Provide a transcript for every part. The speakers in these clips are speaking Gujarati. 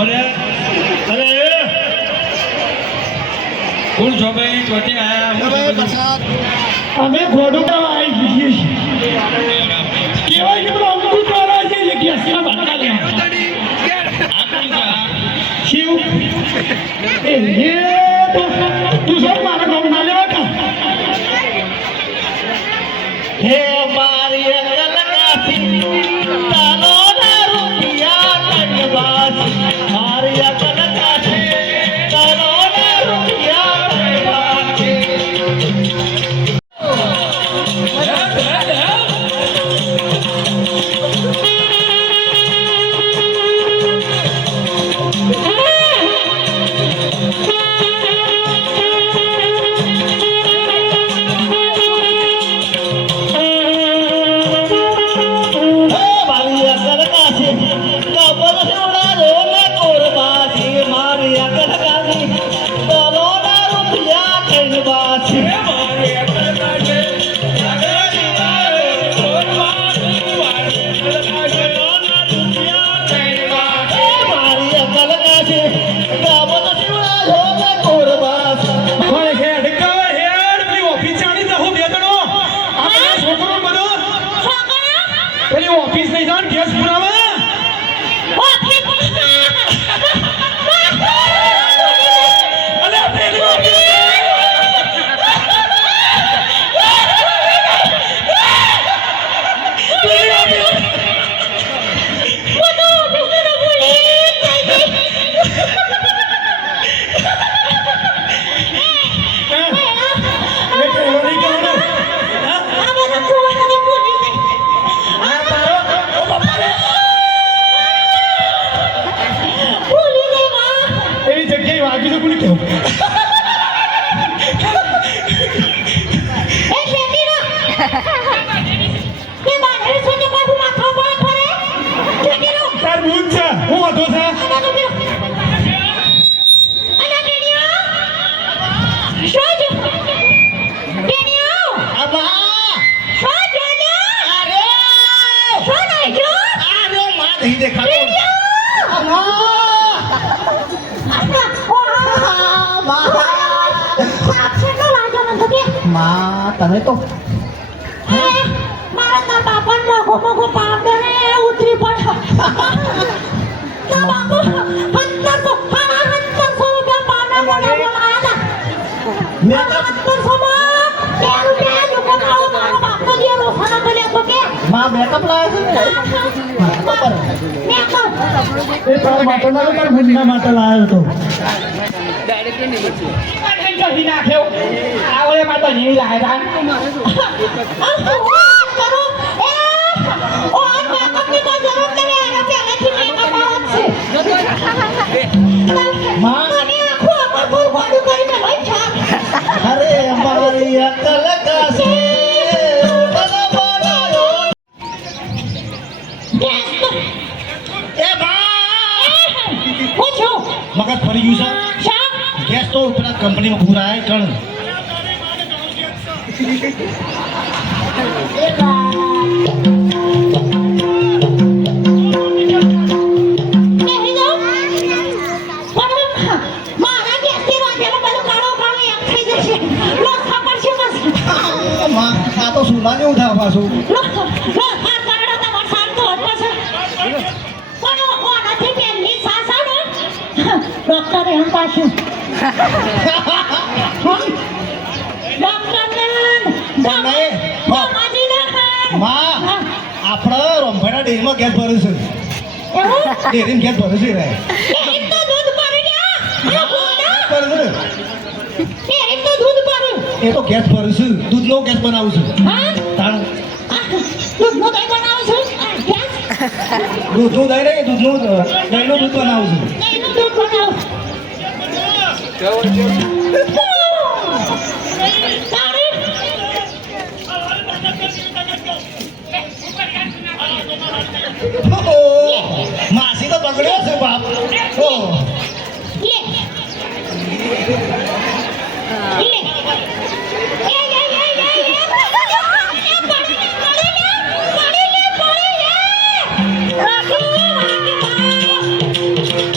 छोले अरे कौन छो भाई छोटे आया ભાઈ પ્રસાદ અમે ઘોડું આવી ગઈ કેવાય કે પેલો અંકુર દ્વારા છે જે ગેસના બાટલા લે શિવ એ તો તું સર મારા ગામ ના લેવા કા હે મારી કલકાસી તાનો ના રૂપિયા કનવાસ મારી કલકાસી તાનો ના રૂપિયા ઓફિસ નહીં જાણ ગેસ પુરાવા અલે પેલી ઓફિસ વાગી તો કોને કેવું એ શેતીનો કે બારે સોને બાબુ માથો પર ફરે શેતીનો તાર બૂન છે હું હતો છે અલા ટેનિયો શોજ ટેનિયો આબા શોજ ટેનિયો અરે શો નહીં જો અરે માં નહીં દેખાતો માં તમે તો મારા બાપા મોગો મોગો પાવડર ને ઉતરી પડ બાપુ હંતર તો હા હંતર સો રૂપિયા પાના મોડા બોલાયા મેં તો હંતર સો માં 10 રૂપિયા દુકાન આવો મારા બાપા જે રોફાના કર્યા તો કે માં બેકઅપ લાયા છે ને એ તારા માટે ના કર ભૂંડા માટે લાયો તો કહી નાખ્યો આવડે માં તો નહીં લાયા કરો એ ઓ મેકઅપ ની તો જરૂર કરે આના પહેલેથી મેકઅપ આવત છે માં મને આખું અમર ગોડું કરીને લઈ છા અરે અમારી અકલ કાસે એ બા પૂછો મગજ ફરી ગયું છે શા ગેસ તો પેલા કંપનીમાં પૂરા આવે કણ બેહી જાઓ પણ મારા ગેસથી રાંધેલું બધું કાળો કાળો એક થઈ જશે લોથા પડશે બસ માં આ તો સુલા જેવું થાય પાછું લોથા કાળો તમાર શાંત હોત પછી પણ ઓનાથી પહેલી સાસ આવે ડોક્ટર એમ પાછું આપણે રોમભાઈના ડેરીમાં ગેસ ભરે છે ડેરીમાં ગેસ ભરે છે એ તો ગેસ ભરે છે દૂધનો ગેસ બનાવું છું દૂધનું દહીં નહીં દૂધનું દહીંનું દૂધ બનાવું છું માસી તો બગડ્યો છે બાપ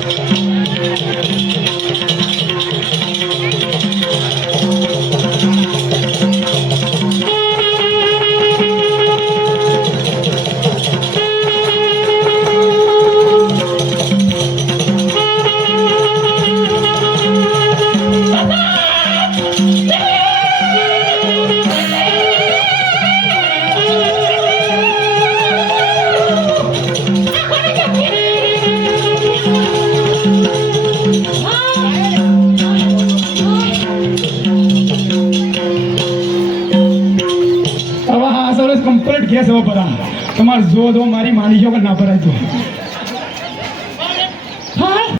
Thank you. કમ્પ્લીટ ગેસ હવે ભરા તમારે જો મારી માની ગયો કે ના ભરાય તો હાય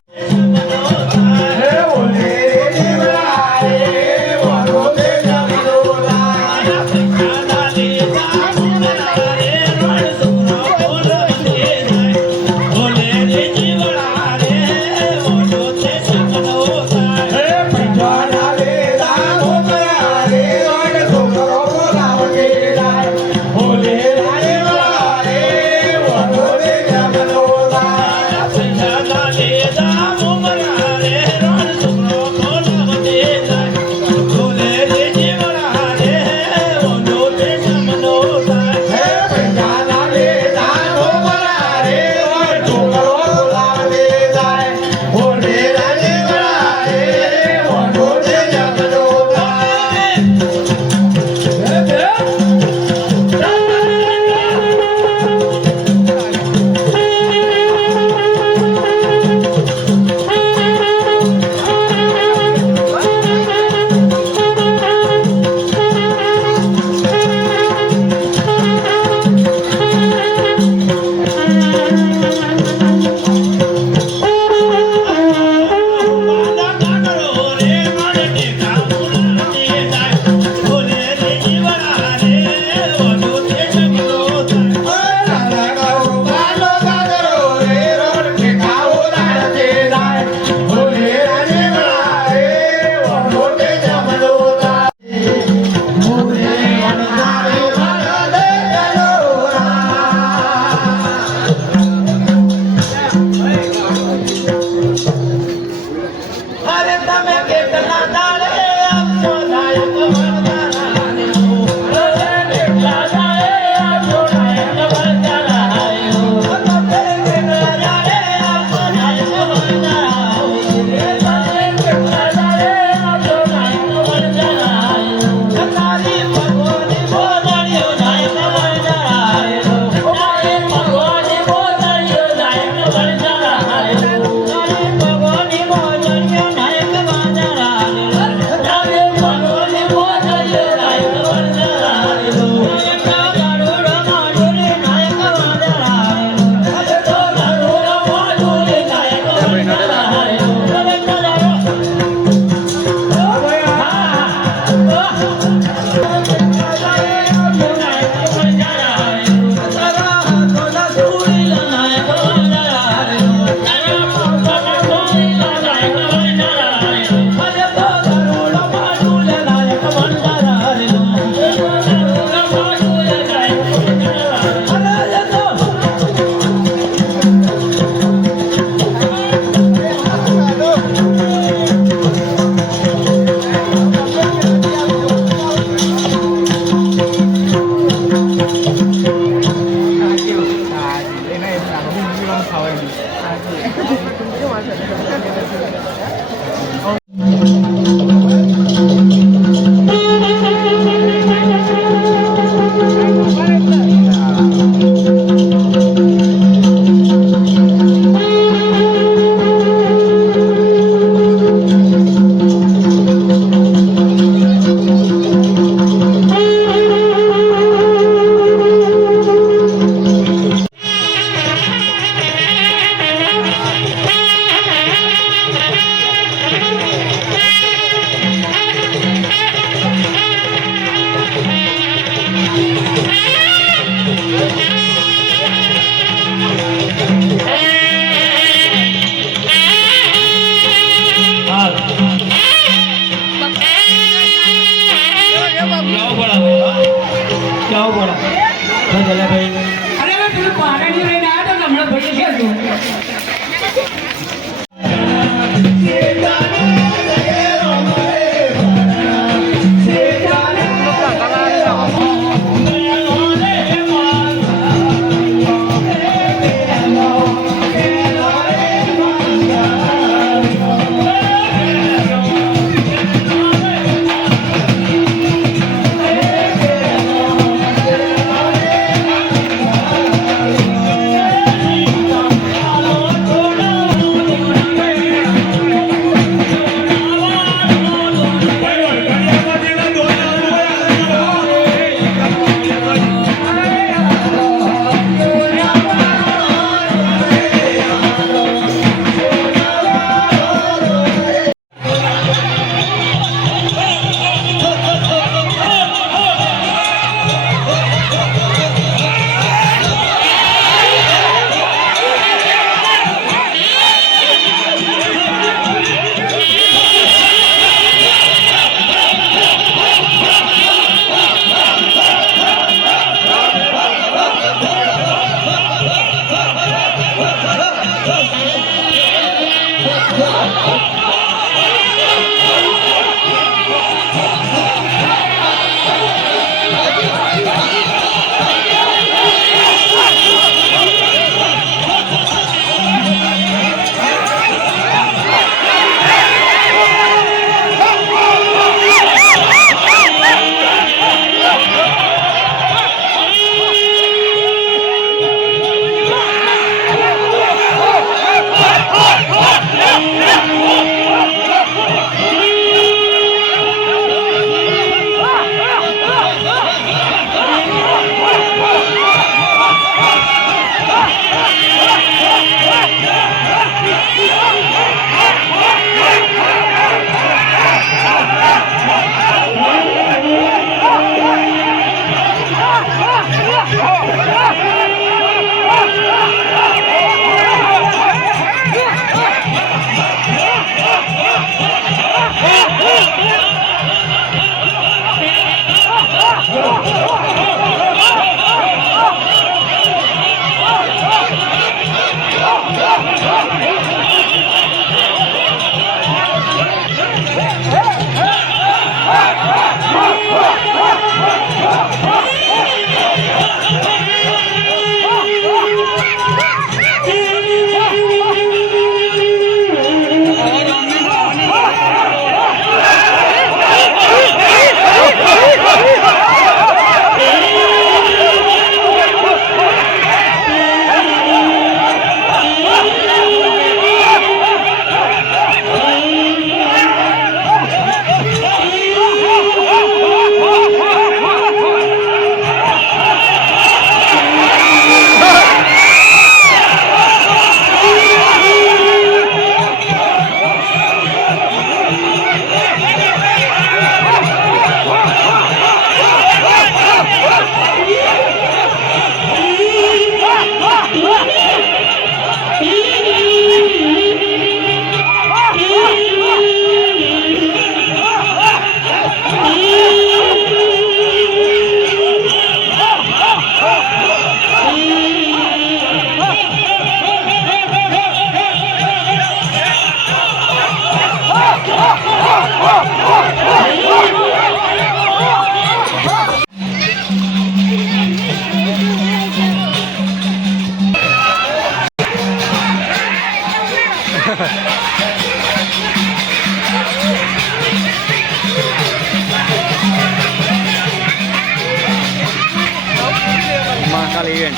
महाकाल इव्हेंट